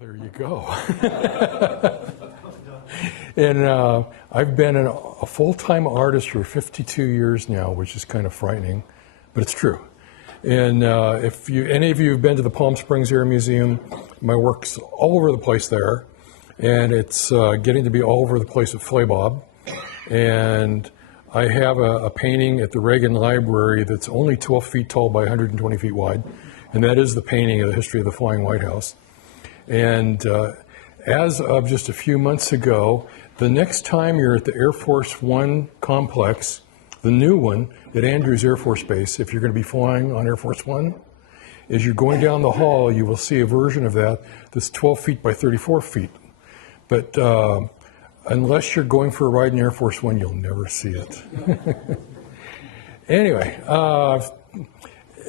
There you go. And I've been a full-time artist for 52 years now, which is kind of frightening, but it's true. And if any of you have been to the Palm Springs Air Museum, my work's all over the place there, and it's getting to be all over the place at Flaybob. And I have a painting at the Reagan Library that's only 12 feet tall by 120 feet wide, and that is the painting of the history of the Flying White House. And as of just a few months ago, the next time you're at the Air Force One complex, the new one at Andrews Air Force Base, if you're going to be flying on Air Force One, as you're going down the hall, you will see a version of that that's 12 feet by 34 feet. But unless you're going for a ride in Air Force One, you'll never see it. Anyway,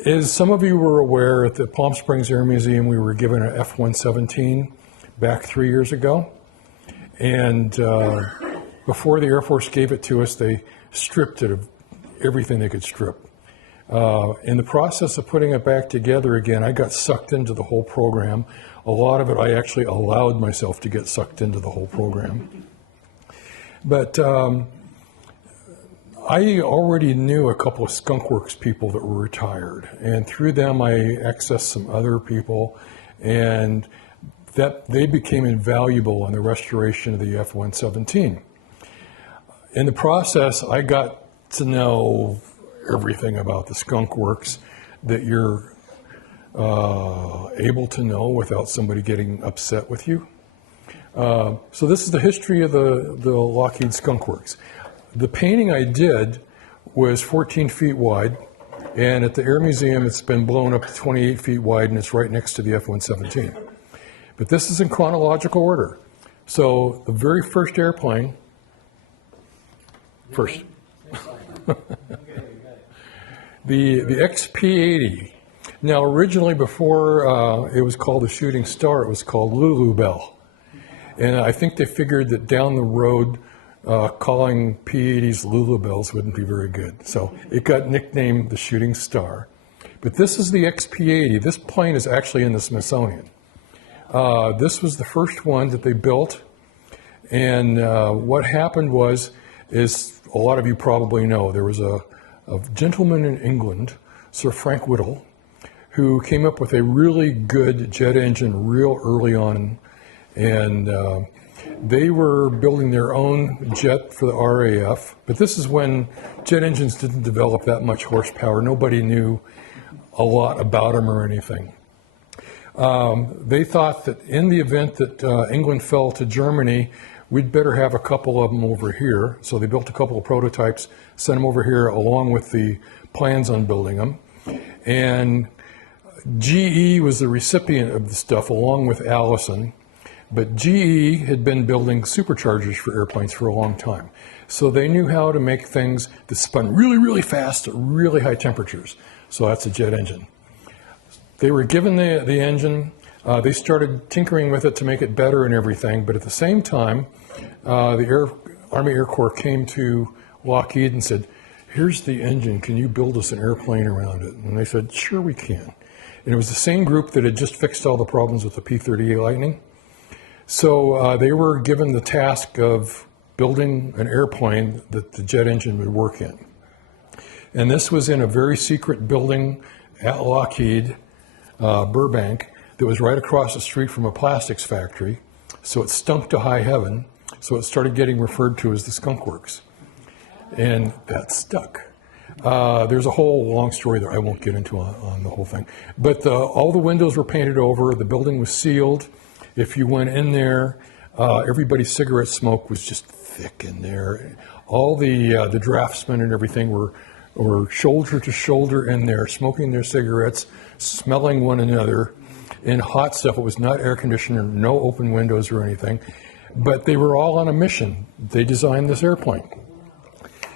as some of you were aware, at the Palm Springs Air Museum, we were given an F-117 back 3 years ago. And before the Air Force gave it to us, they stripped it of everything they could strip. In the process of putting it back together again, I got sucked into the whole program. A lot of it, I actually allowed myself to get sucked into the whole program. But I already knew a couple of Skunk Works people that were retired, and through them I accessed some other people, and that they became invaluable in the restoration of the F-117. In the process, I got to know everything about the Skunk Works that you're able to know without somebody getting upset with you. So this is the history of the Lockheed Skunk Works. The painting I did was 14 feet wide, and at the Air Museum it's been blown up to 28 feet wide, and it's right next to the F-117. But this is in chronological order. So the very first airplane, first, the XP-80. Now originally before it was called the Shooting Star, it was called Lulu Bell. And I think they figured that down the road, calling P-80s Lulu Bells wouldn't be very good. So it got nicknamed the Shooting Star. But this is the XP-80. This plane is actually in the Smithsonian. This was the first one that they built. And what happened is a lot of you probably know, there was a gentleman in England, Sir Frank Whittle, who came up with a really good jet engine real early on. And they were building their own jet for the RAF, but this is when jet engines didn't develop that much horsepower. Nobody knew a lot about them or anything. They thought that in the event that England fell to Germany, we'd better have a couple of them over here. So they built a couple of prototypes, sent them over here along with the plans on building them. And GE was the recipient of the stuff along with Allison. But GE had been building superchargers for airplanes for a long time. So they knew how to make things that spun really, really fast at really high temperatures. So that's a jet engine. They were given the engine. They started tinkering with it to make it better and everything. But at the same time, the Army Air Corps came to Lockheed and said, here's the engine. Can you build us an airplane around it? And they said, sure we can. And it was the same group that had just fixed all the problems with the P-38 Lightning. So they were given the task of building an airplane that the jet engine would work in. And this was in a very secret building at Lockheed, Burbank, that was right across the street from a plastics factory. So it stunk to high heaven. So it started getting referred to as the Skunk Works. And that stuck. There's a whole long story there I won't get into on the whole thing. But all the windows were painted over. The building was sealed. If you went in there, everybody's cigarette smoke was just thick in there. All the draftsmen and everything were shoulder to shoulder in there, smoking their cigarettes, smelling one another in hot stuff. It was not air conditioned, no open windows or anything. But they were all on a mission. They designed this airplane.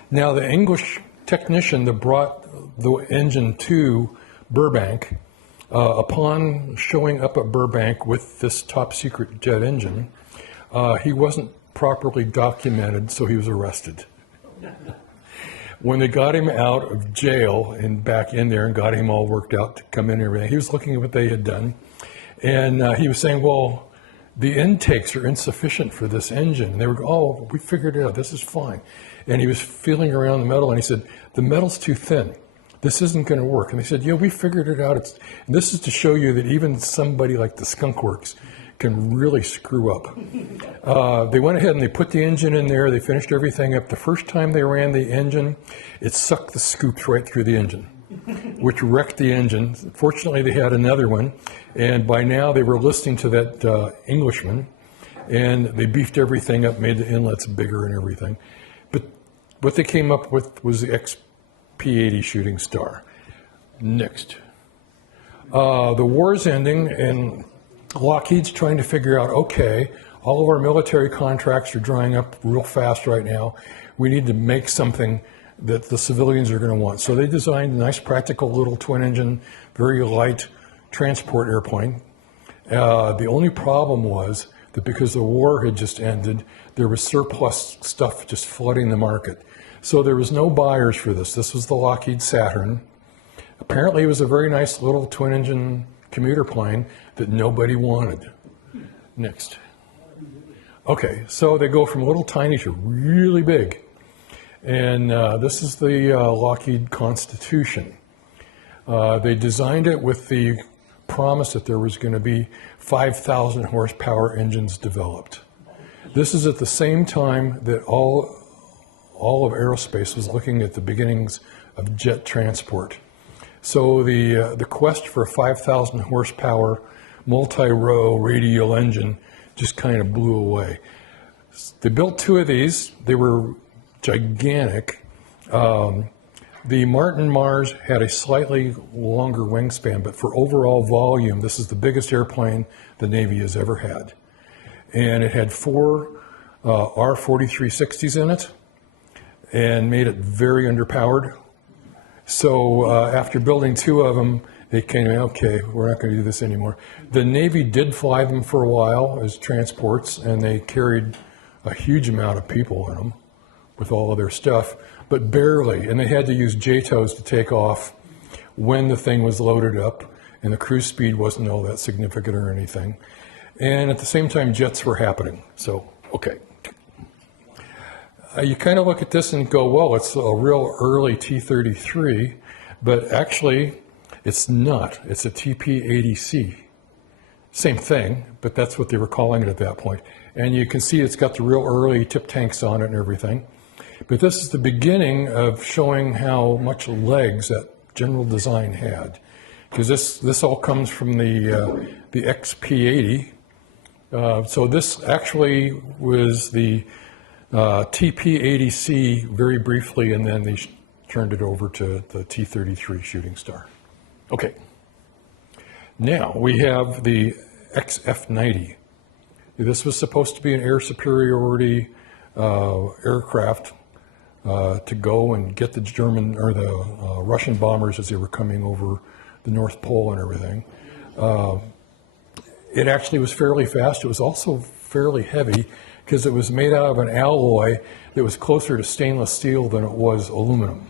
Now, the English technician that brought the engine to Burbank, upon showing up at Burbank with this top secret jet engine, he wasn't properly documented, so he was arrested. When they got him out of jail and back in there and got him all worked out to come in and everything, he was looking at what they had done. And he was saying, well, the intakes are insufficient for this engine. And they were, oh, we figured it out, this is fine. And he was feeling around the metal and he said, the metal's too thin. This isn't going to work. And they said, yeah, we figured it out. And this is to show you that even somebody like the Skunk Works can really screw up. They went ahead and they put the engine in there. They finished everything up. The first time they ran the engine, it sucked the scoops right through the engine, which wrecked the engine. Fortunately, they had another one. And by now, they were listening to that Englishman. And they beefed everything up, made the inlets bigger and everything. But what they came up with was the XP80 Shooting Star. Next. The war's ending, and Lockheed's trying to figure out, okay, all of our military contracts are drying up real fast right now. We need to make something that the civilians are going to want. So they designed a nice, practical little twin-engine, very light transport airplane. The only problem was that because the war had just ended, there was surplus stuff just flooding the market. So there was no buyers for this. This was the Lockheed Saturn. Apparently it was a very nice little twin-engine commuter plane that nobody wanted. Next. Okay, so they go from little tiny to really big. And this is the Lockheed Constitution. They designed it with the promise that there was going to be 5,000 horsepower engines developed. This is at the same time that all of aerospace was looking at the beginnings of jet transport. So the quest for a 5,000 horsepower multi-row radial engine just kind of blew away. They built two of these. They were gigantic. The Martin Mars had a slightly longer wingspan, but for overall volume, this is the biggest airplane the Navy has ever had. And it had four R-4360s in it and made it very underpowered. So after building two of them, they came in, okay, we're not going to do this anymore. The Navy did fly them for a while as transports, and they carried a huge amount of people in them with all of their stuff, but barely. And they had to use JTOWs to take off when the thing was loaded up, and the cruise speed wasn't all that significant or anything. And at the same time, jets were happening. So, okay. You kind of look at this and go, well, it's a real early T-33, but actually it's not. It's a TP-80C. Same thing, but that's what they were calling it at that point. And you can see it's got the real early tip tanks on it and everything. But this is the beginning of showing how much legs that general design had. Because this all comes from the XP-80. So this actually was the TP-80C very briefly, and then they turned it over to the T-33 Shooting Star. Okay. Now we have the XF-90. This was supposed to be an air superiority aircraft to go and get the German or the Russian bombers as they were coming over the North Pole and everything. It actually was fairly fast. It was also fairly heavy because it was made out of an alloy that was closer to stainless steel than it was aluminum.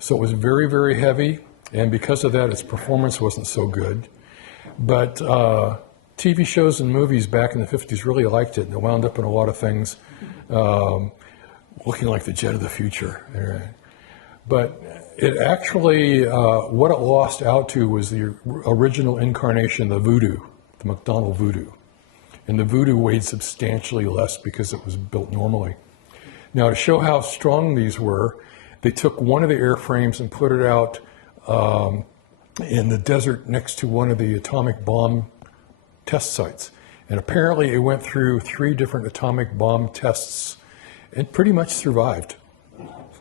So it was very, very heavy, and because of that, its performance wasn't so good. But TV shows and movies back in the 50s really liked it, and it wound up in a lot of things looking like the jet of the future. But it actually, what it lost out to was the original incarnation, the Voodoo, the McDonnell Voodoo. And the Voodoo weighed substantially less because it was built normally. Now, to show how strong these were, they took one of the airframes and put it out in the desert next to one of the atomic bomb test sites. And apparently it went through 3 different atomic bomb tests and pretty much survived.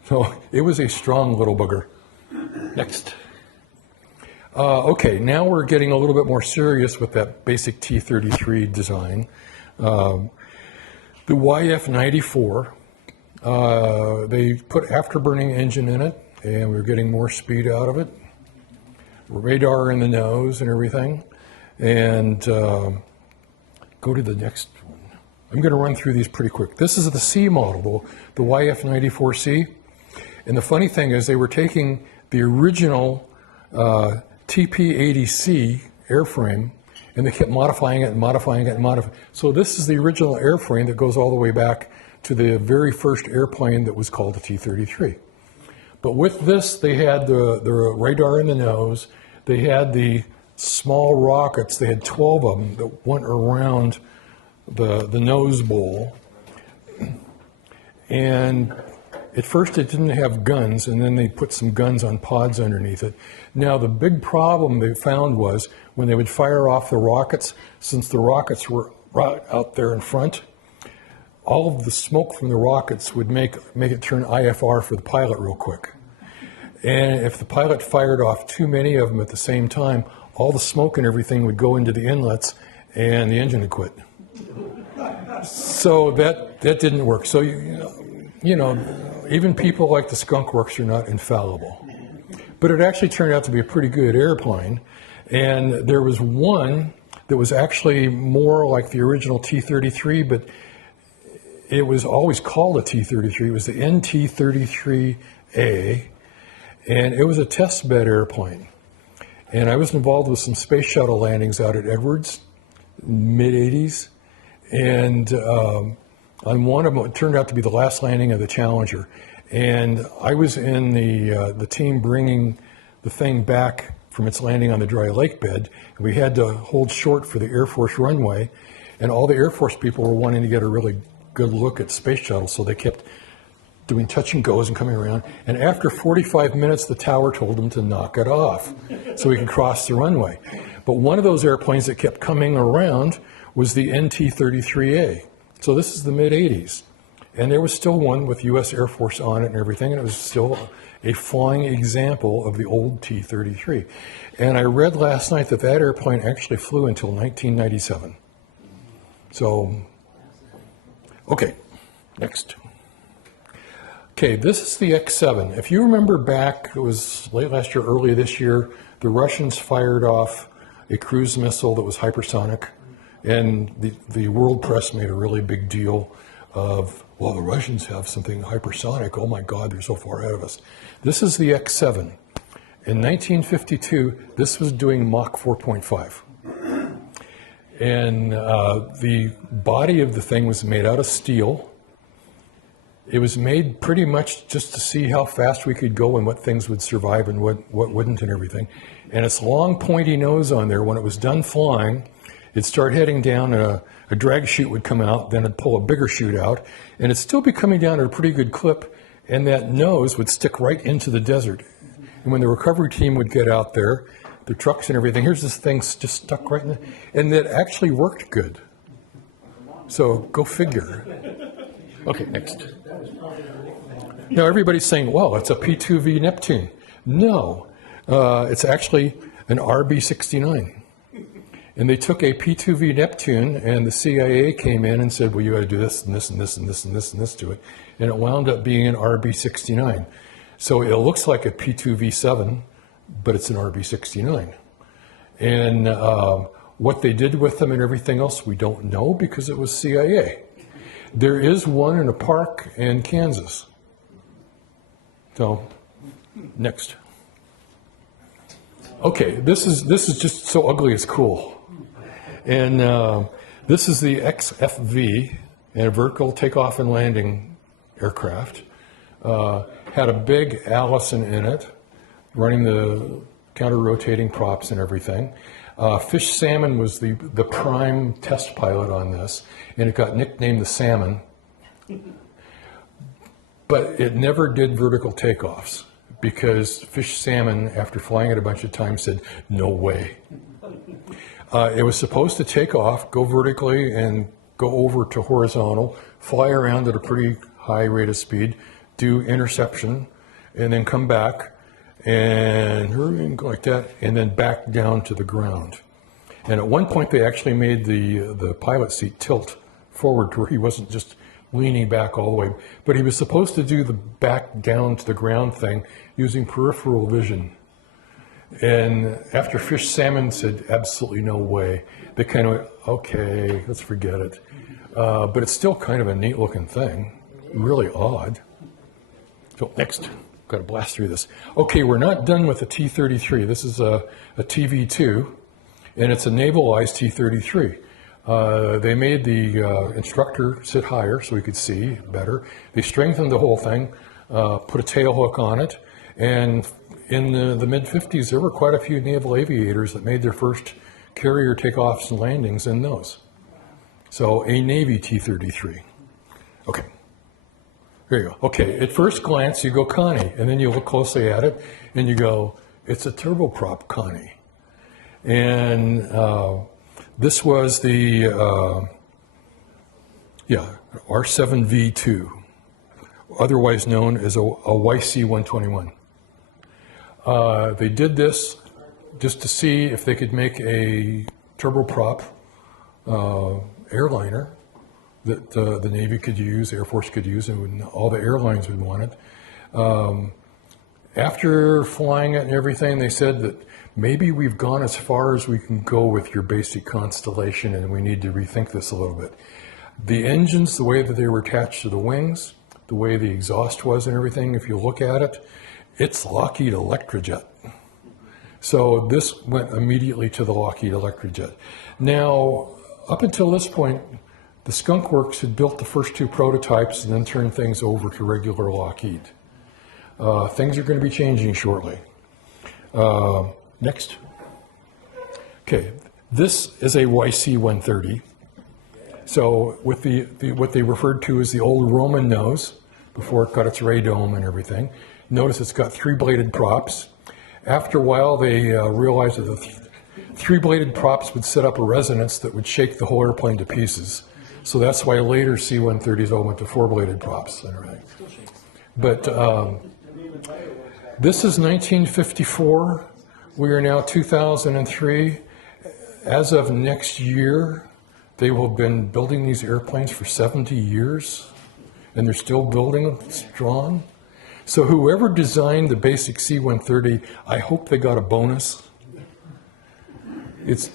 So it was a strong little booger. Next. Okay, now we're getting a little bit more serious with that basic T-33 design. The YF-94, they put afterburning engine in it, and we're getting more speed out of it. Radar in the nose and everything. And go to the next one. I'm going to run through these pretty quick. This is the C model, the YF-94C. And the funny thing is they were taking the original TP-80C airframe And they kept modifying it and modifying it and modifying it. So this is the original airframe that goes all the way back to the very first airplane that was called a T-33. But with this, they had the radar in the nose. They had the small rockets. They had 12 of them that went around the nose bowl. And at first it didn't have guns, and then they put some guns on pods underneath it. Now the big problem they found was when they would fire off the rockets, since the rockets were right out there in front, all of the smoke from the rockets would make it turn IFR for the pilot real quick. And if the pilot fired off too many of them at the same time, all the smoke and everything would go into the inlets and the engine would quit. So that didn't work. So, you know, even people like the Skunk Works are not infallible. But it actually turned out to be a pretty good airplane. And there was one that was actually more like the original T-33, but it was always called a T-33. It was the NT-33A, and it was a test bed airplane. And I was involved with some space shuttle landings out at Edwards, mid-'80s. And on one of them, it turned out to be the last landing of the Challenger. And I was in the team bringing the thing back from its landing on the dry lake bed. And we had to hold short for the Air Force runway. And all the Air Force people were wanting to get a really good look at space shuttle, so they kept doing touch and goes and coming around. And after 45 minutes, the tower told them to knock it off so we could cross the runway. But one of those airplanes that kept coming around was the NT-33A. So this is the mid-'80s. And there was still one with U.S. Air Force on it and everything, and it was still a flying example of the old T-33. And I read last night that that airplane actually flew until 1997. So, okay, next. Okay, this is the X-7. If you remember back, it was late last year, early this year, the Russians fired off a cruise missile that was hypersonic, and the world press made a really big deal of, well, the Russians have something hypersonic. Oh my God, they're so far ahead of us. This is the X-7. In 1952, this was doing Mach 4.5. And the body of the thing was made out of steel. It was made pretty much just to see how fast we could go and what things would survive and what wouldn't and everything. And its long pointy nose on there, when it was done flying, it'd start heading down, a drag chute would come out, then it'd pull a bigger chute out, and it'd still be coming down at a pretty good clip, and that nose would stick right into the desert. And when the recovery team would get out there, the trucks and everything, here's this thing just stuck right in the, and it actually worked good. So go figure. Okay, next. Now everybody's saying, well, it's a P2V Neptune. No, it's actually an RB-69. And they took a P2V Neptune, and the CIA came in and said, well, you got to do this and this and this and this and this and this to it. And it wound up being an RB-69. So it looks like a P2V7, but it's an RB-69. And what they did with them and everything else, we don't know because it was CIA. There is one in a park in Kansas. So, next. Okay, this is just so ugly it's cool. And this is the XFV, a vertical takeoff and landing aircraft. Had a big Allison in it, running the counter-rotating props and everything. Fish Salmon was the prime test pilot on this, and it got nicknamed the Salmon. But it never did vertical takeoffs because Fish Salmon, after flying it a bunch of times, said, no way. It was supposed to take off, go vertically, and go over to horizontal, fly around at a pretty high rate of speed, do interception, and then come back, and go like that, and then back down to the ground. And at one point, they actually made the pilot seat tilt forward to where he wasn't just leaning back all the way, but he was supposed to do the back down to the ground thing using peripheral vision. And after Fish Salmon said, absolutely no way, they kind of went, okay, let's forget it. But it's still kind of a neat looking thing, really odd. So next, got to blast through this. Okay, we're not done with the T-33. This is a TV2, and it's a navalized T-33. They made the instructor sit higher so he could see better. They strengthened the whole thing, put a tail hook on it, and in the mid-50s, there were quite a few naval aviators that made their first carrier takeoffs and landings in those. So a Navy T-33. Okay, there you go. Okay, at first glance, you go Connie, and then you look closely at it, and you go, it's a turboprop Connie. And this was the R7V2, otherwise known as a YC-121. They did this just to see if they could make a turboprop airliner that the Navy could use, Air Force could use, and all the airlines would want it. After flying it and everything, they said that maybe we've gone as far as we can go with your basic constellation, and we need to rethink this a little bit. The engines, the way that they were attached to the wings, the way the exhaust was and everything, if you look at it, it's Lockheed Electrojet. So this went immediately to the Lockheed Electrojet. Now, up until this point, the Skunk Works had built the first two prototypes and then turned things over to regular Lockheed. Things are going to be changing shortly. Next. Okay, this is a YC-130. So with what they referred to as the old Roman nose, before it got its radome and everything. Notice it's got three-bladed props. After a while, they realized that the three-bladed props would set up a resonance that would shake the whole airplane to pieces. So that's why later C-130s all went to four-bladed props and everything. But this is 1954. We are now 2003. As of next year, they will have been building these airplanes for 70 years, and they're still building them strong. So whoever designed the basic C-130, I hope they got a bonus. It's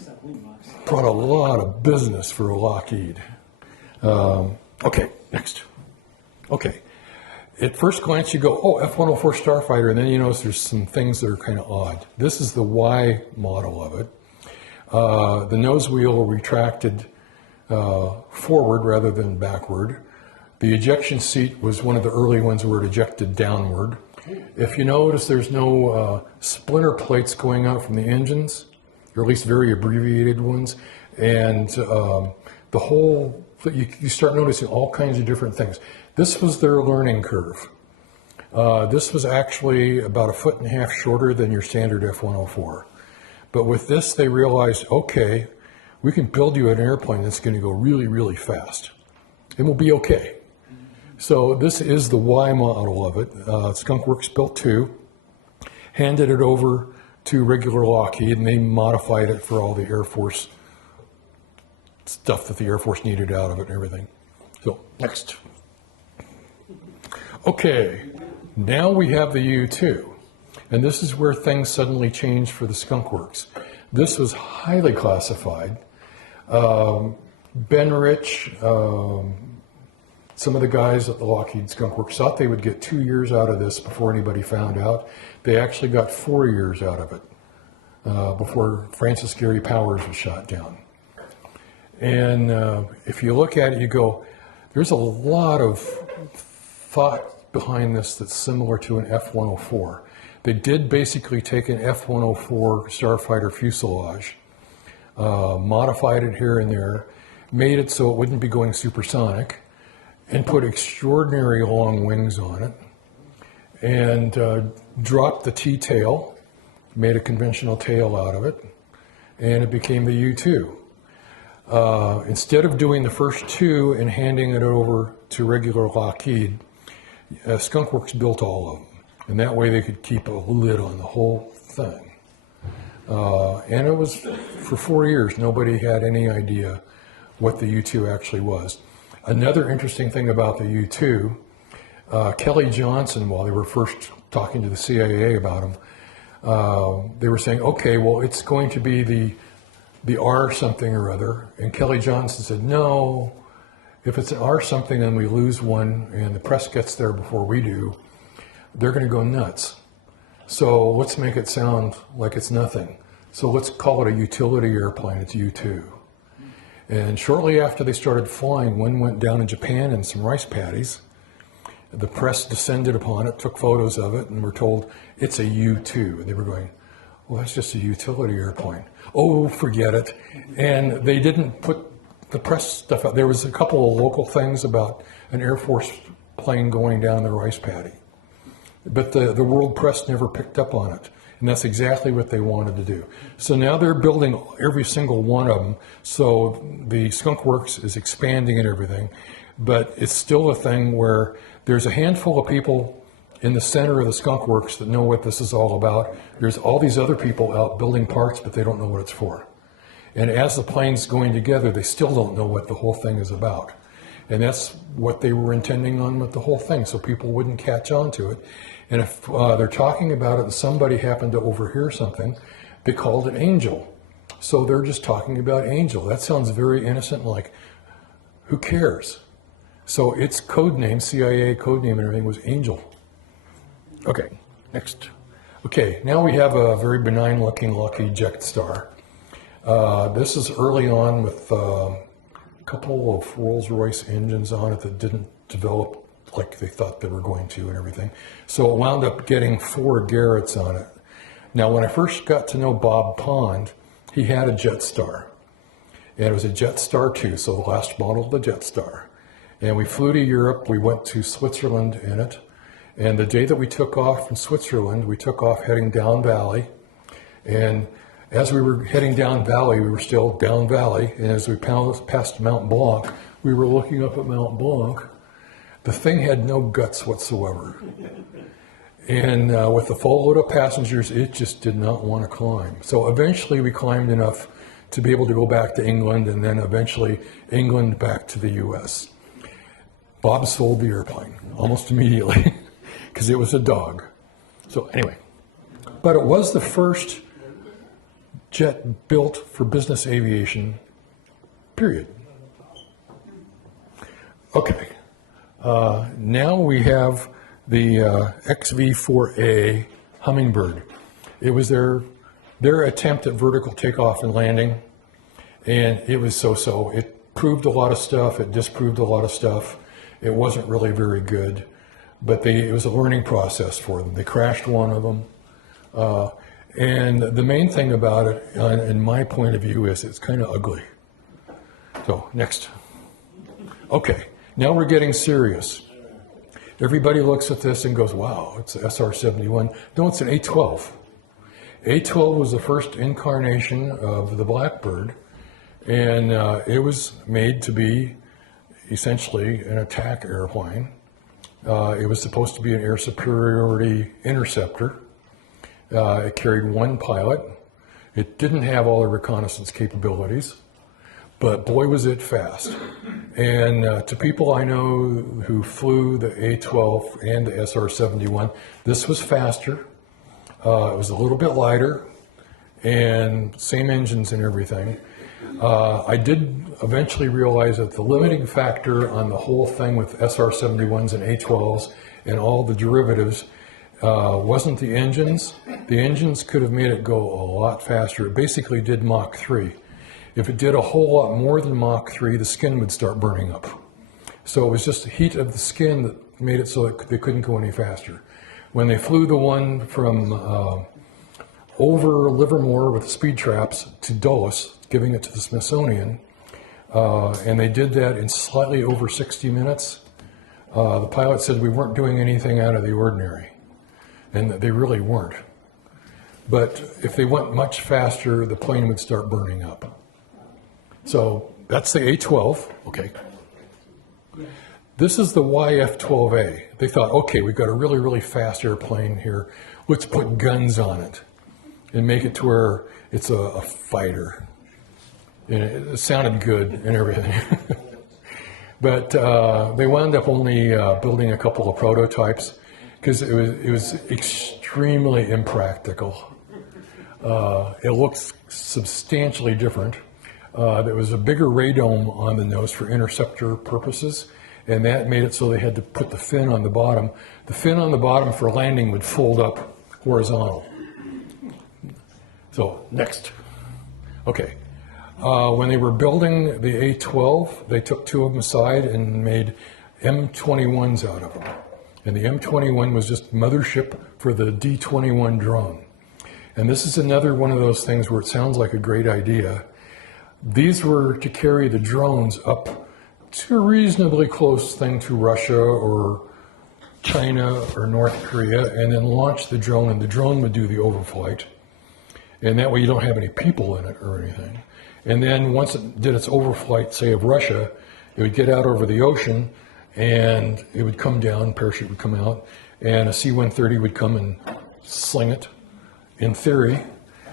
brought a lot of business for Lockheed. Okay, next. Okay. At first glance, you go, oh, F-104 Starfighter, and then you notice there's some things that are kind of odd. This is the Y model of it. The nose wheel retracted forward rather than backward. The ejection seat was one of the early ones where it ejected downward. If you notice, there's no splinter plates going out from the engines, or at least very abbreviated ones. And the whole, you start noticing all kinds of different things. This was their learning curve. This was actually about 1.5 feet shorter than your standard F-104. But with this, they realized, okay, we can build you an airplane that's going to go really, really fast. And we'll be okay. So this is the Y model of it. Skunk Works built two, handed it over to regular Lockheed, and they modified it for all the Air Force stuff that the Air Force needed out of it and everything. So, next. Okay, now we have the U-2. And this is where things suddenly changed for the Skunk Works. This was highly classified. Ben Rich, some of the guys at the Lockheed Skunk Works thought they would get 2 years out of this before anybody found out. They actually got 4 years out of it before Francis Gary Powers was shot down. And if you look at it, you go, there's a lot of thought behind this that's similar to an F-104. They did basically take an F-104 starfighter fuselage, modified it here and there, made it so it wouldn't be going supersonic, and put extraordinary long wings on it, and dropped the T-tail, made a conventional tail out of it, and it became the U-2. Instead of doing the first two and handing it over to regular Lockheed, Skunk Works built all of them. And that way they could keep a lid on the whole thing. And it was, for 4 years, nobody had any idea what the U-2 actually was. Another interesting thing about the U-2, Kelly Johnson, while they were first talking to the CIA about him, they were saying, okay, well, it's going to be the R something or other. And Kelly Johnson said, no, if it's an R something, then we lose one, and the press gets there before we do. They're going to go nuts. So let's make it sound like it's nothing. So let's call it a utility airplane. It's U-2. And shortly after they started flying, one went down in Japan in some rice paddies. The press descended upon it, took photos of it, and were told it's a U-2. And they were going, well, that's just a utility airplane. Oh, forget it. And they didn't put the press stuff out. There was a couple of local things about an Air Force plane going down the rice paddy. But the world press never picked up on it. And that's exactly what they wanted to do. So now they're building every single one of them. So the Skunk Works is expanding and everything. But it's still a thing where there's a handful of people in the center of the Skunk Works that know what this is all about. There's all these other people out building parts, but they don't know what it's for. And as the plane's going together, they still don't know what the whole thing is about. And that's what they were intending on with the whole thing, so people wouldn't catch on to it. And if they're talking about it and somebody happened to overhear something, they called it Angel. So they're just talking about Angel. That sounds very innocent, like, who cares? So its code name, CIA code name and everything was Angel. Okay, next. Okay, now we have a very benign looking Lucky Jet Star. This is early on with a couple of Rolls-Royce engines on it that didn't develop like they thought they were going to and everything. So it wound up getting 4 Garretts on it. Now, when I first got to know Bob Pond, he had a Jetstar. And it was a Jetstar 2, so the last model of the Jetstar. And we flew to Europe. We went to Switzerland in it. And the day that we took off from Switzerland, we took off heading down valley. And as we were heading down valley, we were still down valley. And as we passed Mount Blanc, we were looking up at Mount Blanc. The thing had no guts whatsoever. And with the full load of passengers, it just did not want to climb. So eventually we climbed enough to be able to go back to England, and then eventually England back to the US. Bob sold the airplane almost immediately because it was a dog. So anyway, but it was the first jet built for business aviation, period. Okay. Now we have the XV-4A Hummingbird. It was their attempt at vertical takeoff and landing, and it was so-so. It proved a lot of stuff. It disproved a lot of stuff. It wasn't really very good, but it was a learning process for them. They crashed one of them. And the main thing about it, in my point of view, is it's kind of ugly. So, next. Okay. Now we're getting serious. Everybody looks at this and goes, wow, it's an SR-71. No, it's an A-12. A-12 was the first incarnation of the Blackbird, and it was made to be essentially an attack airplane. It was supposed to be an air superiority interceptor. It carried 1 pilot. It didn't have all the reconnaissance capabilities, but boy was it fast. And to people I know who flew the A-12 and the SR-71, this was faster. It was a little bit lighter, and same engines and everything. I did eventually realize that the limiting factor on the whole thing with SR-71s and A-12s and all the derivatives wasn't the engines. The engines could have made it go a lot faster. It basically did Mach 3. If it did a whole lot more than Mach 3, the skin would start burning up. So it was just the heat of the skin that made it so that they couldn't go any faster. When they flew the one from over Livermore with the speed traps to Dulles, giving it to the Smithsonian, and they did that in slightly over 60 minutes, the pilot said we weren't doing anything out of the ordinary. And they really weren't. But if they went much faster, the plane would start burning up. So that's the A-12, okay. This is the YF-12A. They thought, okay, we've got a really, really fast airplane here. Let's put guns on it and make it to where it's a fighter. And it sounded good and everything. But they wound up only building a couple of prototypes because it was extremely impractical. It looks substantially different. There was a bigger radome on the nose for interceptor purposes, and that made it so they had to put the fin on the bottom. The fin on the bottom for landing would fold up horizontal. So, next. Okay. When they were building the A-12, they took two of them aside and made M21s out of them. And the M21 was just mothership for the D-21 drone. And this is another one of those things where it sounds like a great idea. These were to carry the drones up to a reasonably close thing to Russia or China or North Korea, and then launch the drone, and the drone would do the overflight. And that way you don't have any people in it or anything. And then once it did its overflight, say of Russia, it would get out over the ocean and it would come down, parachute would come out, and a C-130 would come and sling it, in theory.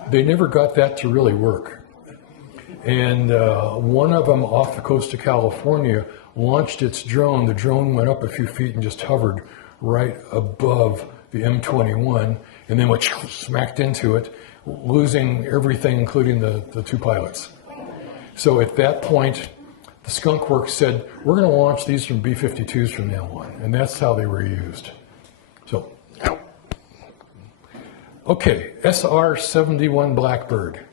They never got that to really work. And one of them off the coast of California launched its drone. The drone went up a few feet and just hovered right above the M21, and then went smacked into it, losing everything, including the two pilots. So at that point, the Skunk Works said, we're going to launch these from B-52s from now on, and that's how they were used. So, okay, SR-71 Blackbird.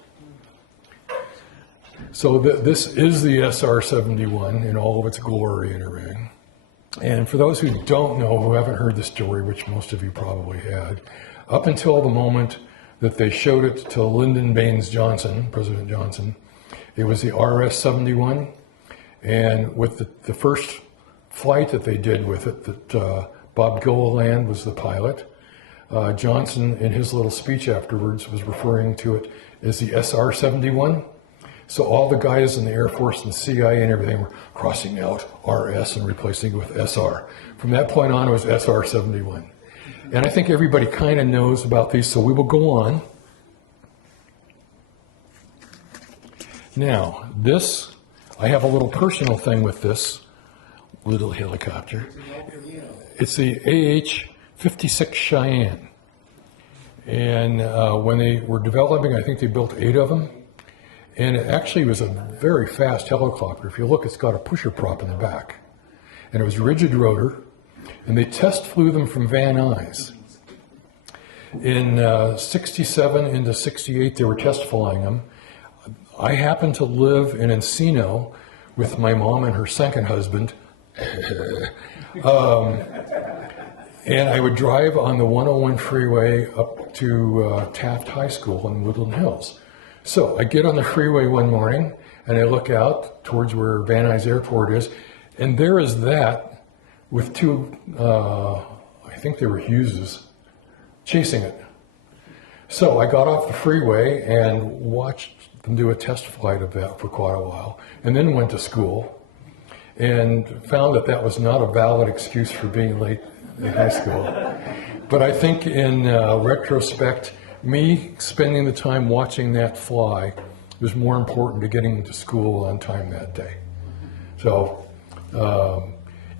So this is the SR-71 in all of its glory and everything. And for those who don't know, who haven't heard the story, which most of you probably had, up until the moment that they showed it to Lyndon Baines Johnson, President Johnson, it was the RS-71. And with the first flight that they did with it, that Bob Gilliland was the pilot, Johnson, in his little speech afterwards, was referring to it as the SR-71. So all the guys in the Air Force and CIA and everything were crossing out RS and replacing it with SR. From that point on, it was SR-71. And I think everybody kind of knows about these, so we will go on. Now, this, I have a little personal thing with this little helicopter. It's the AH-56 Cheyenne. And when they were developing, I think they built 8 of them. And it actually was a very fast helicopter. If you look, it's got a pusher prop in the back. And it was rigid rotor. And they test flew them from Van Nuys. In 67 into 68, they were test flying them. I happened to live in Encino with my mom and her second husband. And I would drive on the 101 freeway up to Taft High School in Woodland Hills. So I get on the freeway one morning and I look out towards where Van Nuys Airport is, and there is that with two, I think they were Hugheses, chasing it. So I got off the freeway and watched them do a test flight of that for quite a while, and then went to school and found that that was not a valid excuse for being late in high school. But I think in retrospect, me spending the time watching that fly was more important to getting to school on time that day. So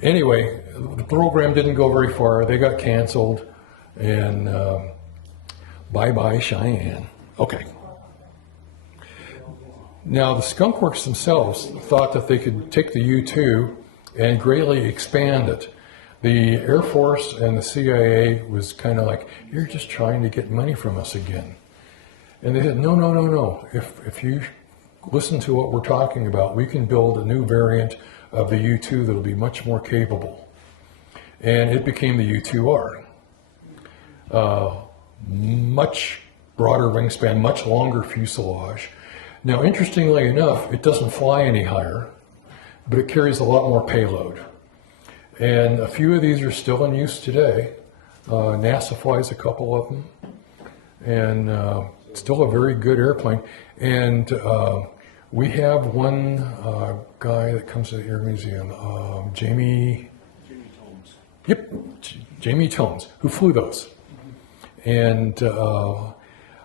anyway, the program didn't go very far. They got canceled, and bye-bye Cheyenne. Okay. Now, the Skunk Works themselves thought that they could take the U-2 and greatly expand it. The Air Force and the CIA was kind of like, you're just trying to get money from us again. And they said, no, no, no, no. If you listen to what we're talking about, we can build a new variant of the U-2 that'll be much more capable. And it became the U-2R. Much broader wingspan, much longer fuselage. Now, interestingly enough, it doesn't fly any higher, but it carries a lot more payload. And a few of these are still in use today. NASA flies a couple of them, and still a very good airplane. And we have one guy that comes to the Air Museum, Jamie Tomes. Yep, Jamie Tomes, who flew those. And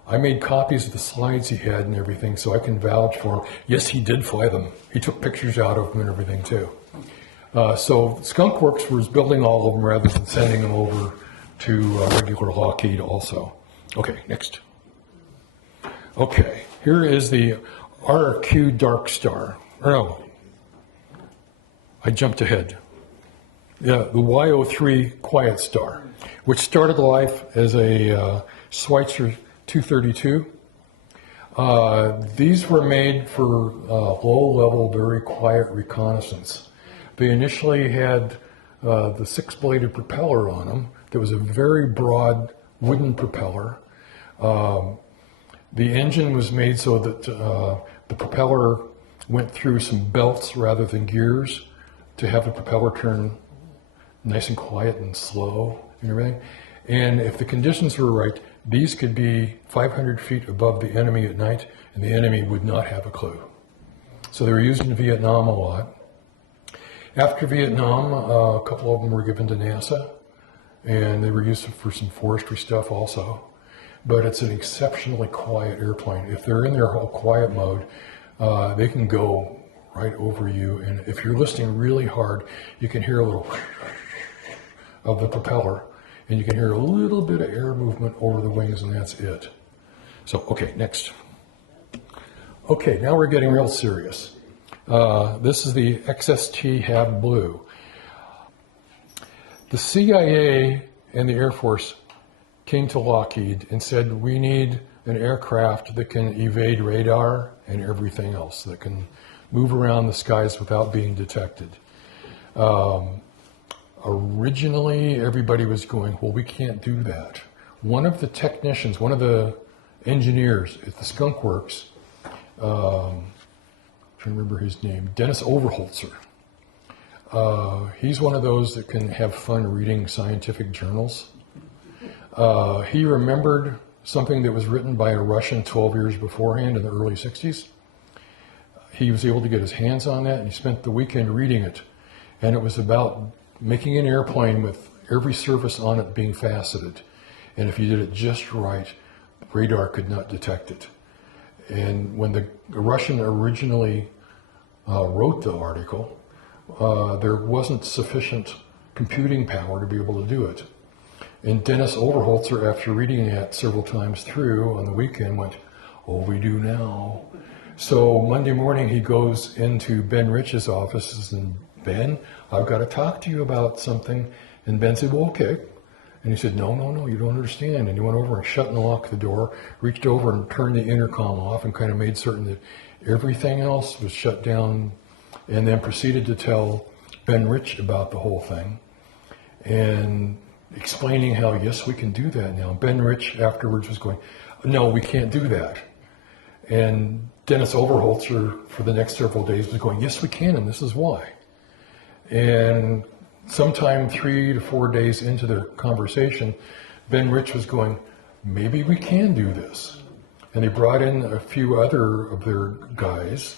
I made copies of the slides he had and everything, so I can vouch for him. Yes, he did fly them. He took pictures out of them and everything too. So Skunk Works was building all of them rather than sending them over to regular Lockheed also. Okay, next. Okay, here is the RQ Dark Star. No, I jumped ahead. Yeah, the YO3 Quiet Star, which started life as a Schweitzer 232, These were made for low-level, very quiet reconnaissance. They initially had the six-bladed propeller on them. There was a very broad wooden propeller. The engine was made so that the propeller went through some belts rather than gears to have the propeller turn nice and quiet and slow and everything. And if the conditions were right, these could be 500 feet above the enemy at night, and the enemy would not have a clue. So they were used in Vietnam a lot. After Vietnam, a couple of them were given to NASA, and they were used for some forestry stuff also. But it's an exceptionally quiet airplane. If they're in their whole quiet mode, they can go right over you, and if you're listening really hard, you can hear a little of the propeller, and you can hear a little bit of air movement over the wings, and that's it. So, okay, next. Okay, now we're getting real serious. This is the XST HAB Blue. The CIA and the Air Force came to Lockheed and said, we need an aircraft that can evade radar and everything else, that can move around the skies without being detected. Originally, everybody was going, well, we can't do that. One of the technicians, one of the engineers at the Skunk Works, I'm trying to remember his name, Dennis Overholtzer. He's one of those that can have fun reading scientific journals. He remembered something that was written by a Russian 12 years beforehand in the early 60s. He was able to get his hands on that, and he spent the weekend reading it. And it was about making an airplane with every surface on it being faceted. And if you did it just right, radar could not detect it. And when the Russian originally wrote the article, there wasn't sufficient computing power to be able to do it. And Dennis Overholtzer, after reading that several times through on the weekend, went, oh, we do now. So Monday morning he goes into Ben Rich's offices, and Ben, I've got to talk to you about something. And Ben said, well, okay. And he said, no, you don't understand. And he went over and shut and locked the door, reached over and turned the intercom off and kind of made certain that everything else was shut down, and then proceeded to tell Ben Rich about the whole thing and explaining how, yes, we can do that now. Ben Rich afterwards was going, no, we can't do that. And Dennis Overholtzer for the next several days was going, yes, we can, and this is why. And sometime 3 to 4 days into the conversation, Ben Rich was going, maybe we can do this. And they brought in a few other of their guys,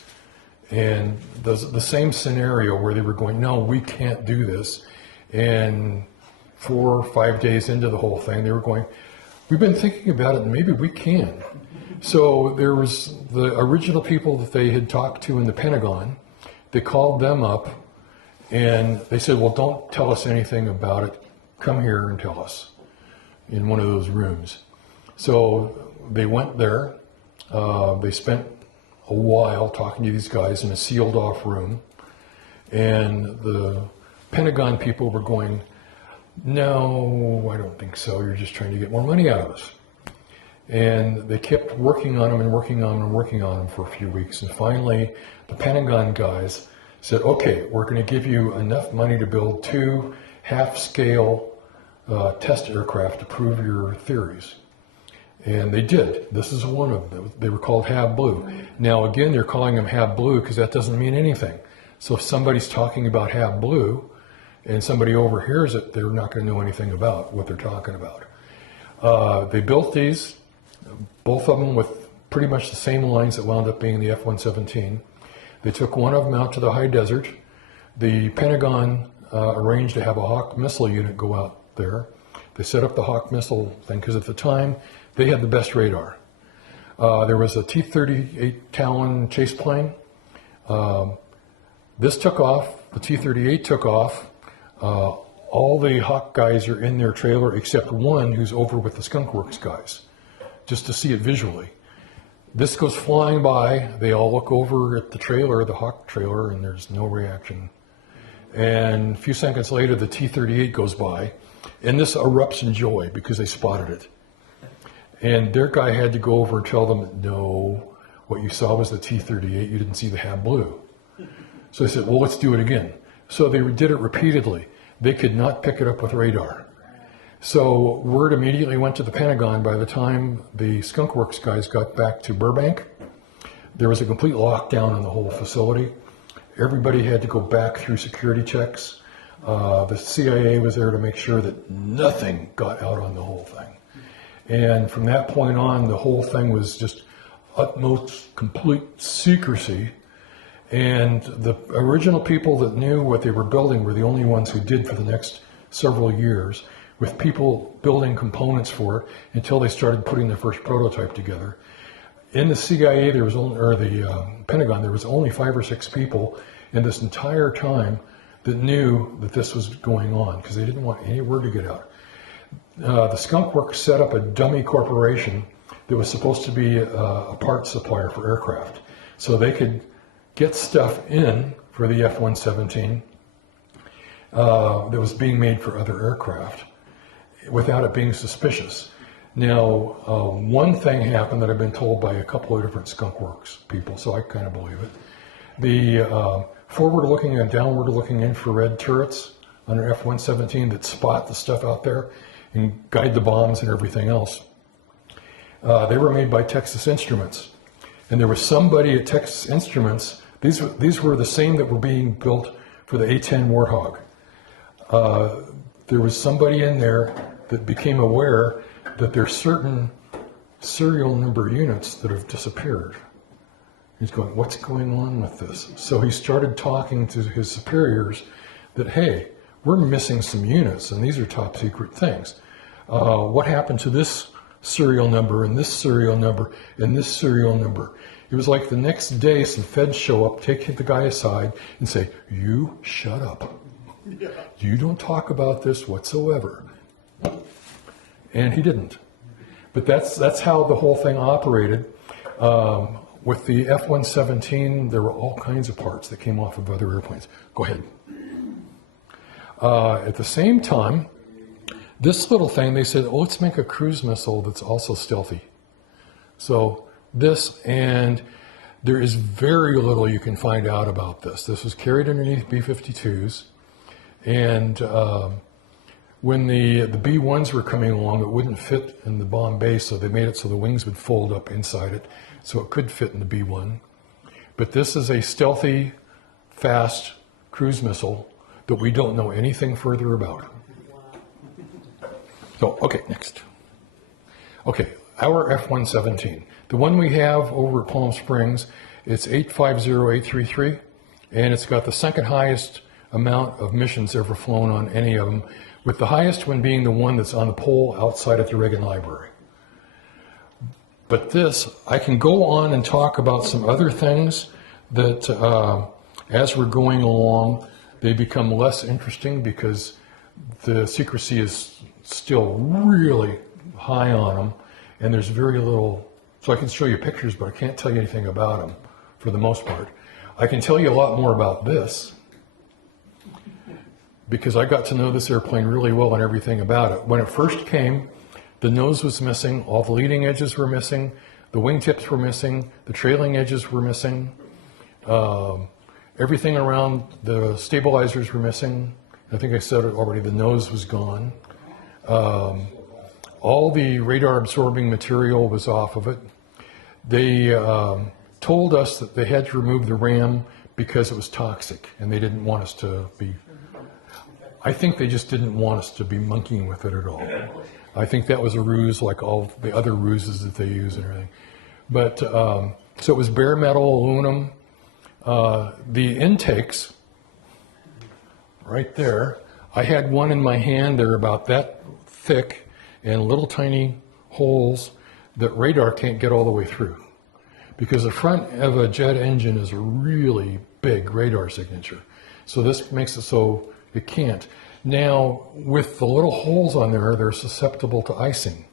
and the same scenario where they were going, no, we can't do this. And 4 or 5 days into the whole thing, they were going, we've been thinking about it, and maybe we can. So there was the original people that they had talked to in the Pentagon. They called them up, and they said, well, don't tell us anything about it. Come here and tell us in one of those rooms. So they went there. They spent a while talking to these guys in a sealed off room. And the Pentagon people were going, no, I don't think so. You're just trying to get more money out of us. And they kept working on them and working on them and working on them for a few weeks. And finally, the Pentagon guys said, okay, we're going to give you enough money to build 2 half-scale test aircraft to prove your theories. And they did. This is one of them. They were called HAB Blue. Now, again, they're calling them HAB Blue because that doesn't mean anything. So if somebody's talking about HAB Blue and somebody overhears it, they're not going to know anything about what they're talking about. They built these, both of them with pretty much the same lines that wound up being the F-117. They took one of them out to the high desert. The Pentagon arranged to have a Hawk missile unit go out there. They set up the Hawk missile thing because at the time they had the best radar. There was a T-38 Talon chase plane. This took off. The T-38 took off. All the Hawk guys are in their trailer except one who's over with the Skunk Works guys, just to see it visually. This goes flying by. They all look over at the trailer, the Hawk trailer, and there's no reaction. And a few seconds later, the T-38 goes by, and this erupts in joy because they spotted it. And their guy had to go over and tell them, no, what you saw was the T-38, you didn't see the HAB blue. So they said, well, let's do it again. So they did it repeatedly. They could not pick it up with radar. So word immediately went to the Pentagon. By the time the Skunk Works guys got back to Burbank, there was a complete lockdown on the whole facility. Everybody had to go back through security checks. The CIA was there to make sure that nothing got out on the whole thing. And from that point on, the whole thing was just utmost complete secrecy. And the original people that knew what they were building were the only ones who did for the next several years, with people building components for it until they started putting the first prototype together. In the CIA, there was only, or the Pentagon, there was only 5 or 6 people in this entire time that knew that this was going on, because they didn't want any word to get out. The Skunk Works set up a dummy corporation that was supposed to be a parts supplier for aircraft, so they could get stuff in for the F-117 that was being made for other aircraft without it being suspicious. Now, one thing happened that I've been told by a couple of different Skunk Works people, so I kind of believe it. The forward-looking and downward-looking infrared turrets on an F-117 that spot the stuff out there and guide the bombs and everything else, they were made by Texas Instruments. And there was somebody at Texas Instruments, these were the same that were being built for the A-10 Warthog. There was somebody in there that became aware that there's certain serial number units that have disappeared. He's going, what's going on with this? So he started talking to his superiors that, hey, we're missing some units, and these are top secret things. What happened to this serial number, and this serial number, and this serial number? It was like the next day some feds show up, take the guy aside, and say, you shut up. Yeah. You don't talk about this whatsoever. And he didn't. But that's how the whole thing operated. With the F-117, there were all kinds of parts that came off of other airplanes. Go ahead. At the same time, this little thing, they said, oh, let's make a cruise missile that's also stealthy. So this, and there is very little you can find out about this. This was carried underneath B-52s, and when the B-1s were coming along, it wouldn't fit in the bomb base, so they made it so the wings would fold up inside it, so it could fit in the B-1. But this is a stealthy, fast cruise missile that we don't know anything further about. So, okay, next. Okay, our F-117. The one we have over at Palm Springs, it's 850833, and it's got the second highest amount of missions ever flown on any of them, with the highest one being the one that's on the pole outside at the Reagan Library. But this, I can go on and talk about some other things that, as we're going along, they become less interesting because the secrecy is still really high on them, and there's very little. So I can show you pictures, but I can't tell you anything about them for the most part. I can tell you a lot more about this because I got to know this airplane really well and everything about it. When it first came, the nose was missing, all the leading edges were missing, the wingtips were missing, the trailing edges were missing, everything around the stabilizers were missing. I think I said it already, the nose was gone. All the radar absorbing material was off of it. They told us that they had to remove the RAM because it was toxic and they didn't want us to be, I think they just didn't want us to be monkeying with it at all. I think that was a ruse like all the other ruses that they use and everything. But, so it was bare metal, aluminum. The intakes, right there, I had one in my hand, they're about that thick and little tiny holes that radar can't get all the way through. Because the front of a jet engine is a really big radar signature. So this makes it so it can't. Now, with the little holes on there, they're susceptible to icing.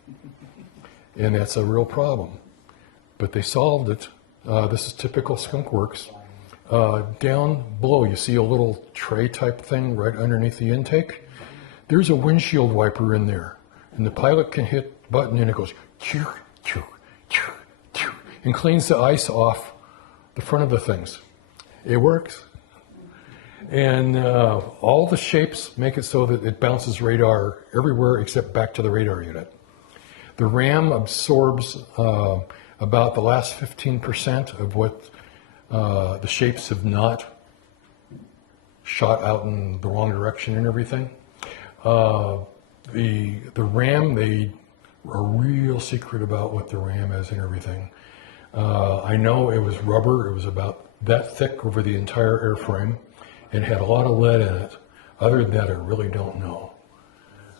And that's a real problem. But they solved it. This is typical Skunk Works. Down below, you see a little tray type thing right underneath the intake. There's a windshield wiper in there. and the pilot can hit the button and it goes choo, choo, choo, choo, and cleans the ice off the front of the things. It works. And all the shapes make it so that it bounces radar everywhere except back to the radar unit. The RAM absorbs about the last 15% of what the shapes have not shot out in the wrong direction and everything. The RAM, they are real secret about what the RAM is and everything. I know it was rubber. It was about that thick over the entire airframe and had a lot of lead in it. Other than that, I really don't know.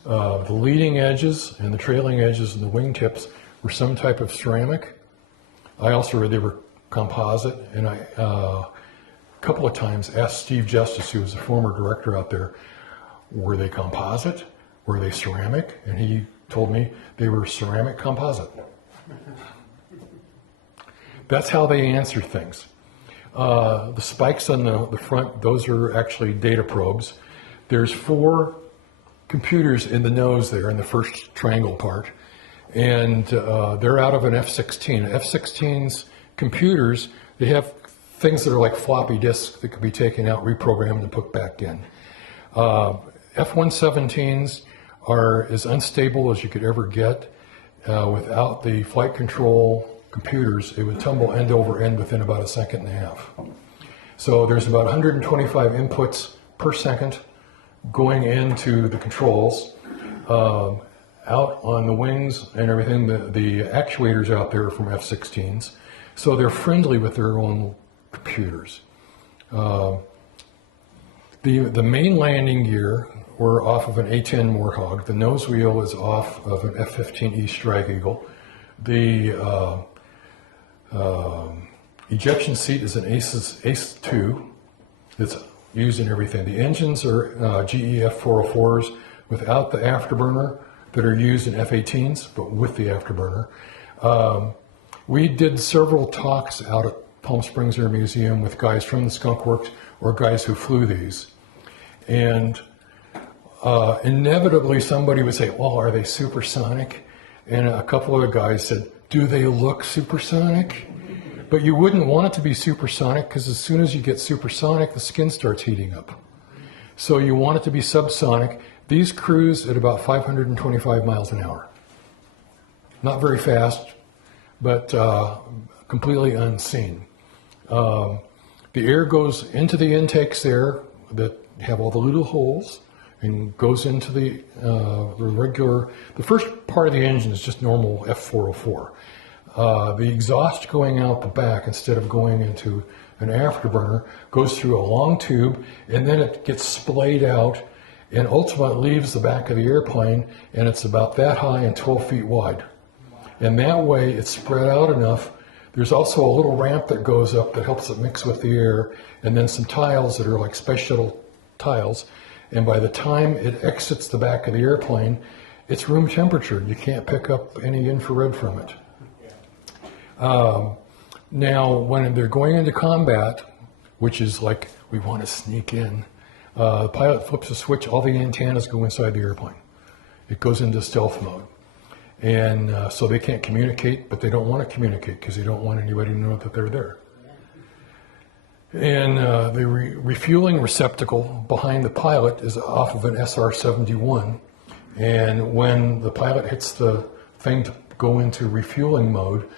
The leading edges and the trailing edges and the wingtips were some type of ceramic. I also read they were composite, and I a couple of times asked Steve Justice, who was the former director out there, were they composite? Were they ceramic? And he told me they were ceramic composite. That's how they answer things. The spikes on the front, those are actually data probes. There's 4 computers in the nose there in the first triangle part, and they're out of an F-16. F-16's computers, they have things that are like floppy disks that could be taken out, reprogrammed, and put back in. F-117s are as unstable as you could ever get. Without the flight control computers, it would tumble end over end within about a second and a half. So there's about 125 inputs per second going into the controls. Out on the wings and everything, the actuators out there are from F-16s, so they're friendly with their own computers. The main landing gear were off of an A-10 Warthog. The nose wheel is off of an F-15E Strike Eagle. The ejection seat is an Ace-2 that's used in everything. The engines are GE F-404s without the afterburner that are used in F-18s, but with the afterburner. We did several talks out at Palm Springs Air Museum with guys from the Skunk Works or guys who flew these. And inevitably somebody would say, well, are they supersonic? And a couple of the guys said, do they look supersonic? But you wouldn't want it to be supersonic because as soon as you get supersonic, the skin starts heating up. So you want it to be subsonic. These cruise at about 525 miles an hour. Not very fast, but completely unseen. The air goes into the intakes there that have all the little holes and goes into the regular, the first part of the engine is just normal F-404. The exhaust going out the back, instead of going into an afterburner, goes through a long tube, and then it gets splayed out and ultimately leaves the back of the airplane, and it's about that high and 12 feet wide. And that way it's spread out enough. There's also a little ramp that goes up that helps it mix with the air, and then some tiles that are like space shuttle tiles. And by the time it exits the back of the airplane, it's room temperature. You can't pick up any infrared from it. Now, when they're going into combat, which is like we want to sneak in, the pilot flips a switch, all the antennas go inside the airplane. It goes into stealth mode. And so they can't communicate, but they don't want to communicate because they don't want anybody to know that they're there. And the refueling receptacle behind the pilot is off of an SR-71. And when the pilot hits the thing to go into refueling mode,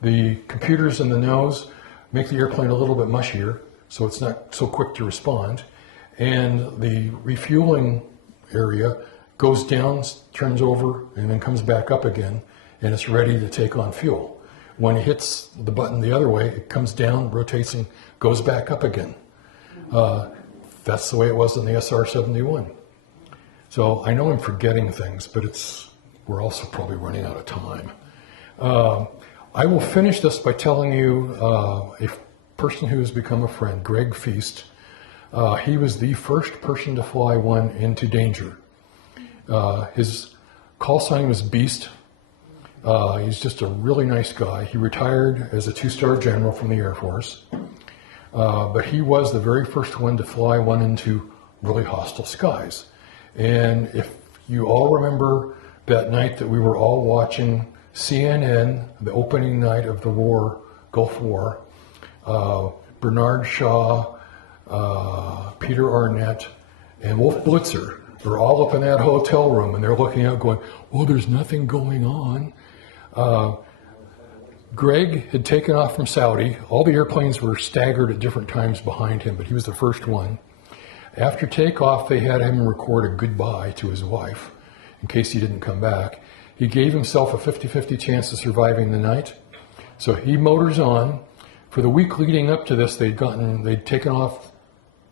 the computers in the nose make the airplane a little bit mushier, so it's not so quick to respond. And the refueling area goes down, turns over, and then comes back up again, and it's ready to take on fuel. When it hits the button the other way, it comes down, rotates, and goes back up again. That's the way it was in the SR-71. So I know I'm forgetting things, but we're also probably running out of time. I will finish this by telling you a person who has become a friend, Greg Feast. He was the first person to fly one into danger. His call sign was Beast. He's just a really nice guy. He retired as a 2-star general from the Air Force. But he was the very first one to fly one into really hostile skies. And if you all remember that night that we were all watching CNN, the opening night of the war, Gulf War. Bernard Shaw, Peter Arnett, and Wolf Blitzer. They're all up in that hotel room, and they're looking out going, oh, there's nothing going on. Greg had taken off from Saudi. All the airplanes were staggered at different times behind him, but he was the first one. After takeoff, they had him record a goodbye to his wife in case he didn't come back. He gave himself a 50-50 chance of surviving the night. So he motors on. For the week leading up to this, they'd taken off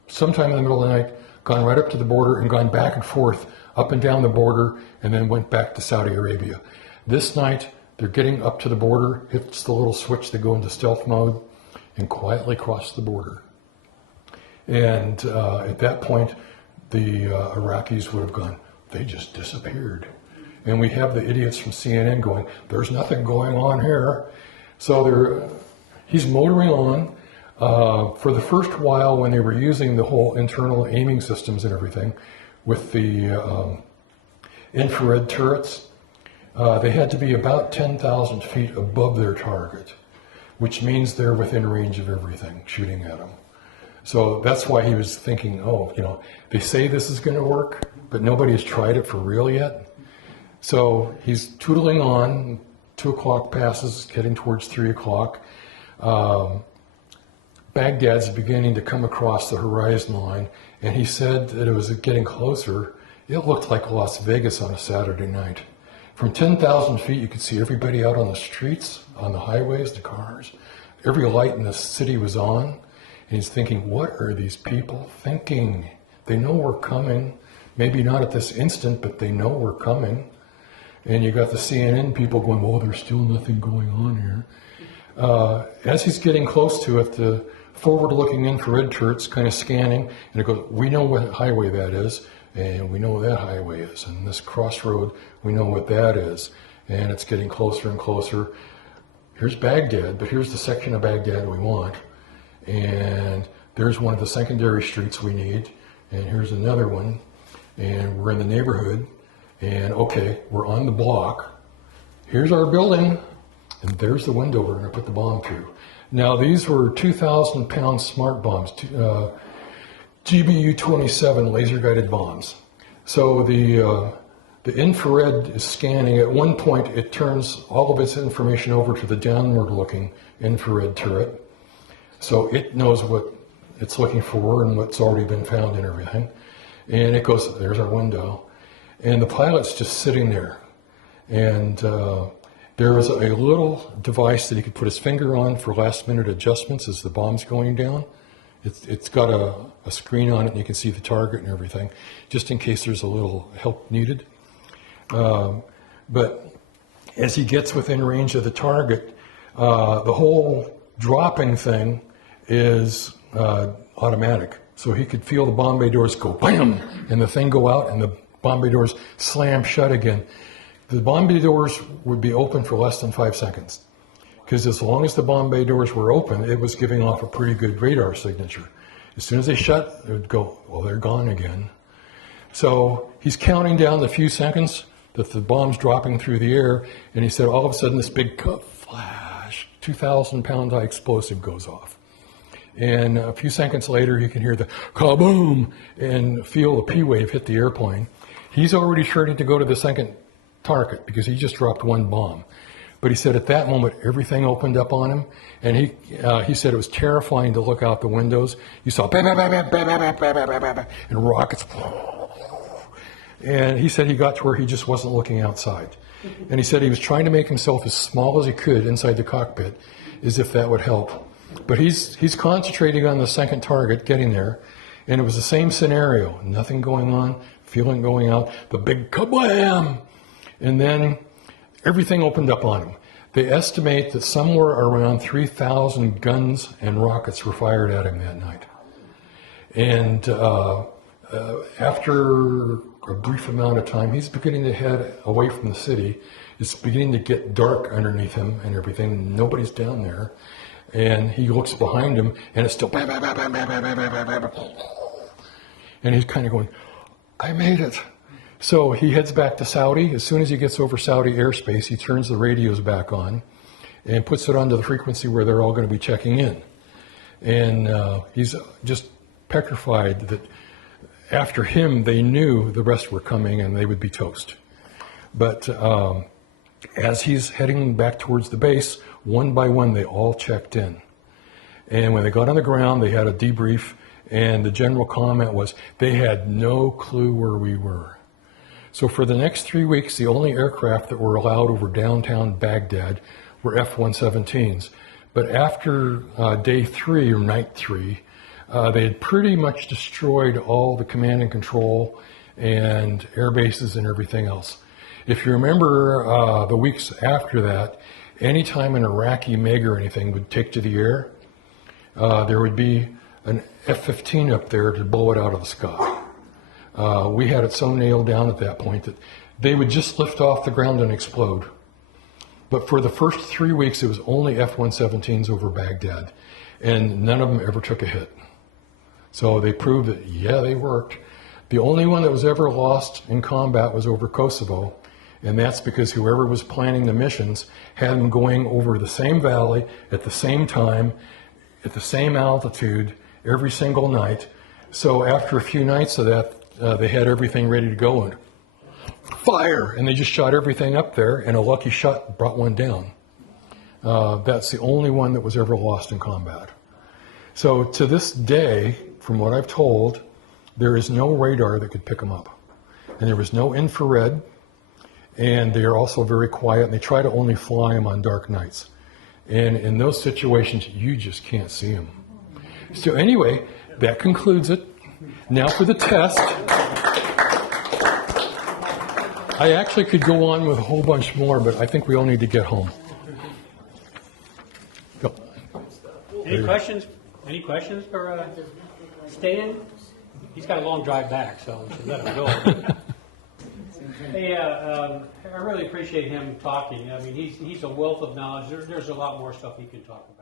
sometime in the middle of the night, gone right up to the border and gone back and forth up and down the border, and then went back to Saudi Arabia. This night, they're getting up to the border, hits the little switch, they go into stealth mode, and quietly cross the border. And at that point, the Iraqis would have gone, they just disappeared. And we have the idiots from CNN going, there's nothing going on here. So he's motoring on. For the first while, when they were using the whole internal aiming systems and everything, with the infrared turrets, they had to be about 10,000 feet above their target, which means they're within range of everything shooting at them. So that's why he was thinking, oh, they say this is going to work, but nobody has tried it for real yet. So he's tootling on. 2 o'clock passes, getting towards 3 o'clock. Baghdad's beginning to come across the horizon line, and he said that it was getting closer. It looked like Las Vegas on a Saturday night. From 10,000 feet, you could see everybody out on the streets, on the highways, the cars. Every light in the city was on. And he's thinking, what are these people thinking? They know we're coming. Maybe not at this instant, but they know we're coming. And you got the CNN people going, well, there's still nothing going on here. As he's getting close to it, the forward-looking infrared turret's kind of scanning, and it goes, we know what highway that is. And we know what that highway is. And this crossroad, we know what that is. And it's getting closer and closer. Here's Baghdad, but here's the section of Baghdad we want. And there's one of the secondary streets we need. And here's another one. And we're in the neighborhood. And okay, we're on the block. Here's our building. And there's the window we're going to put the bomb through. Now, these were 2,000-pound smart bombs. GBU-27 laser-guided bombs. So the infrared is scanning. At one point, it turns all of its information over to the downward-looking infrared turret. So it knows what it's looking for and what's already been found and everything. And it goes, there's our window. And the pilot's just sitting there. And there was a little device that he could put his finger on for last-minute adjustments as the bomb's going down. It's got a screen on it, and you can see the target and everything, just in case there's a little help needed. But as he gets within range of the target, the whole dropping thing is automatic. So he could feel the bomb bay doors go bam, and the thing go out, and the bomb bay doors slam shut again. The bomb bay doors would be open for less than 5 seconds. Because as long as the bomb bay doors were open, it was giving off a pretty good radar signature. As soon as they shut, it would go, well, they're gone again. So he's counting down the few seconds that the bomb's dropping through the air, and he said all of a sudden this big flash, 2,000-pound high explosive goes off. And a few seconds later, you can hear the kaboom and feel the P wave hit the airplane. He's already starting to go to the second target because he just dropped one bomb. But he said at that moment, everything opened up on him, and he said it was terrifying to look out the windows. You saw bam, bam, bam, bam, bam, bam, bam, bam, bam, bam, and rockets. And he said he got to where he just wasn't looking outside. And he said he was trying to make himself as small as he could inside the cockpit, as if that would help. But he's concentrating on the second target, getting there, and it was the same scenario. Nothing going on, feeling going out, the big kablam, and then everything opened up on him. They estimate that somewhere around 3,000 guns and rockets were fired at him that night. And after a brief amount of time, he's beginning to head away from the city. It's beginning to get dark underneath him and everything. Nobody's down there. And he looks behind him, and it's still bam, bam, bam, bam, bam, bam, bam, bam, bam, bam. And he's kind of going, I made it. So he heads back to Saudi. As soon as he gets over Saudi airspace, he turns the radios back on and puts it onto the frequency where they're all going to be checking in. And he's just petrified that after him, they knew the rest were coming and they would be toast. But as he's heading back towards the base, one by one, they all checked in. And when they got on the ground, they had a debrief, and the general comment was they had no clue where we were. So for the next 3 weeks, the only aircraft that were allowed over downtown Baghdad were F-117s. But after day 3 or night 3, they had pretty much destroyed all the command and control and air bases and everything else. If you remember the weeks after that, anytime an Iraqi MiG or anything would take to the air, there would be an F-15 up there to blow it out of the sky. We had it so nailed down at that point that they would just lift off the ground and explode. But for the first 3 weeks, it was only F-117s over Baghdad, and none of them ever took a hit. So they proved that, yeah, they worked. The only one that was ever lost in combat was over Kosovo, and that's because whoever was planning the missions had them going over the same valley at the same time, at the same altitude, every single night. So after a few nights of that, they had everything ready to go and fire, and they just shot everything up there, and a lucky shot brought one down. That's the only one that was ever lost in combat. So to this day, from what I've told, there is no radar that could pick them up. And there was no infrared, and they are also very quiet, and they try to only fly them on dark nights. And in those situations, you just can't see them. So anyway, that concludes it. Now for the test. I actually could go on with a whole bunch more, but I think we all need to get home. Go. Any questions? Any questions for Stan? He's got a long drive back, so we should let him go. Hey, I really appreciate him talking. I mean, he's a wealth of knowledge. There's a lot more stuff he can talk about.